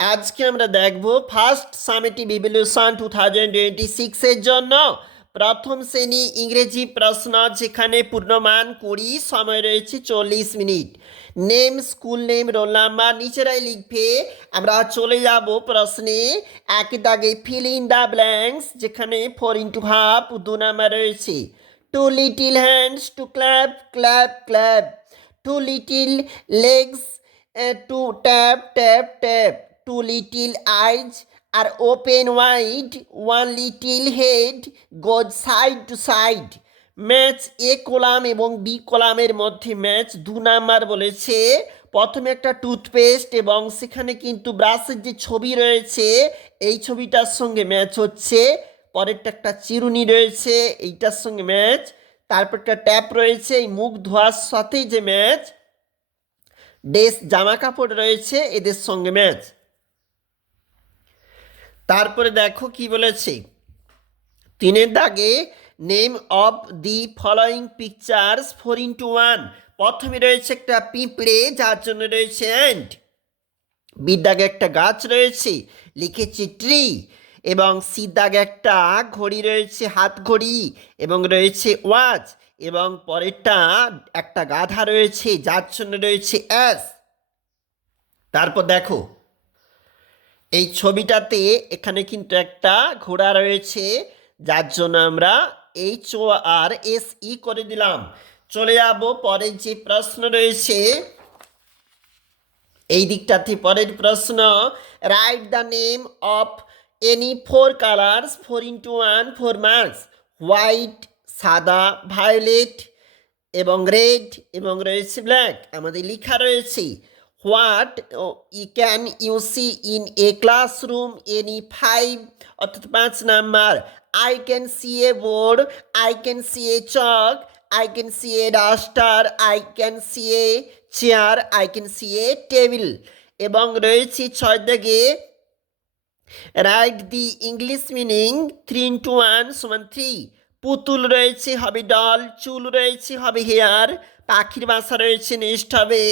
আজকে আমরা দেখব ফার্স্ট সামেটিভ ইভ্যালুয়েশন 2026 এর জন্য প্রথম শ্রেণী ইংরেজি প্রশ্ন, যেখানে পূর্ণমান 20, সময় রয়েছে 40 minute. Name, school name, roll number নিচেরাই লিখবে। আমরা চলে যাব প্রশ্নে। এক দাগে ফিল ইন দ্য ব্ল্যাঙ্কস, যেখানে 4x1/2 2 নাম্বার রয়েছে। Two little hands to clap clap clap, two little legs to tap tap tap, two little eyes are open wide, one little head goes side to side। Match A column এবং B কলামের মধ্যে match 2 number বলেছে। প্রথমে একটা toothpaste এবং সেখানে কিন্তু ব্রাশের যে ছবি রয়েছে এই ছবিটার সঙ্গে ম্যাচ হচ্ছে। পরেরটা একটা চিরুনি রয়েছে, এইটার সঙ্গে ম্যাচ। তারপর একটা ট্যাপ রয়েছে, এই মুখ ধোয়ার সাথেই যে ম্যাচ। ড্রেস জামা কাপড় রয়েছে, এদের সঙ্গে ম্যাচ। তারপরে দেখো কি বলেছে, 3 দাগে name of the following pictures 4x1। প্রথমে রয়েছে একটা পিঁপড়ে, যার জন্য রয়েছে অ্যান্ট। বি দাগে একটা গাছ রয়েছে, লিখেছি ট্রি। এবং সি দাগে একটা ঘড়ি রয়েছে, হাত ঘড়ি, এবং রয়েছে ওয়াচ। এবং পরেরটা একটা গাধা রয়েছে, যার জন্য রয়েছে অ্যাস। তারপর দেখো এই ছবিটাতে এখানে কিন্তু একটা ঘোড়া রয়েছে, যার জন্য আমরা HORSE করে দিলাম। চলে যাব পরের যে প্রশ্ন রয়েছে এই দিকটাতে। পরের প্রশ্ন, write the name of any 4 colours 4x1 4 marks. White, সাদা, ভায়োলেট এবং রেড, এবং রয়েছে ব্ল্যাক। আমাদের লেখা রয়েছে what can you see in a classroom any 5, অর্থাৎ 5 number. I can see a board, I can see a chalk, I can see a duster, I can see a chair, I can see a table. এবং রয়েছে 6 দাগে write the English meaning 3x1 = 3। পুতুল রয়েছে, হবে doll. চুল রয়েছে, হবে hair. পাখির বাসা রয়েছে, নেস্ট হবে